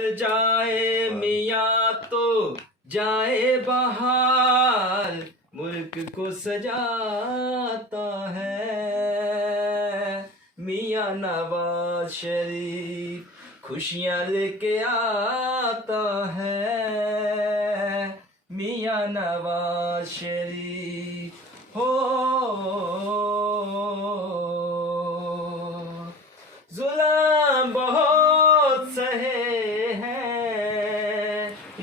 जाए मियाँ तो जाए बहार, मुल्क को सजाता है मियाँ नवाज शरीफ, खुशियाँ लेके आता है मियाँ नवाज शरीफ हो। जुल्म बहुत सहे हैं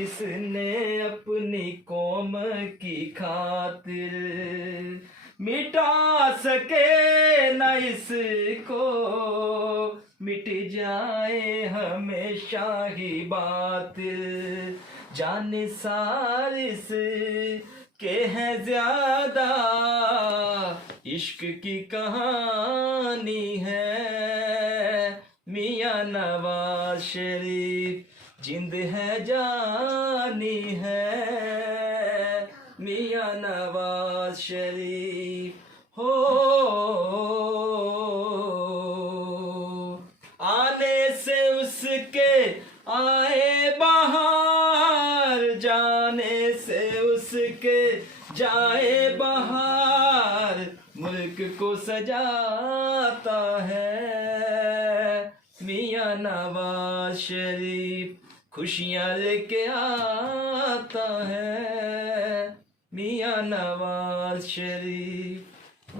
इसने अपनी कौम की खातिर, मिटा सके न इसको, मिट जाए हमेशा ही बातिल। जानिसार इस के हैं ज्यादा, इश्क की कहानी है मियाँ नवाज शरीफ, जिंद है जानी है मियाँ नवाज शरीफ हो। आने से उसके आए बहार, जाने से उसके जाए बहार, मुल्क को सजाता है मियाँ नवाज शरीफ, खुशियाँ लेके आता है मियाँ नवाज शरीफ।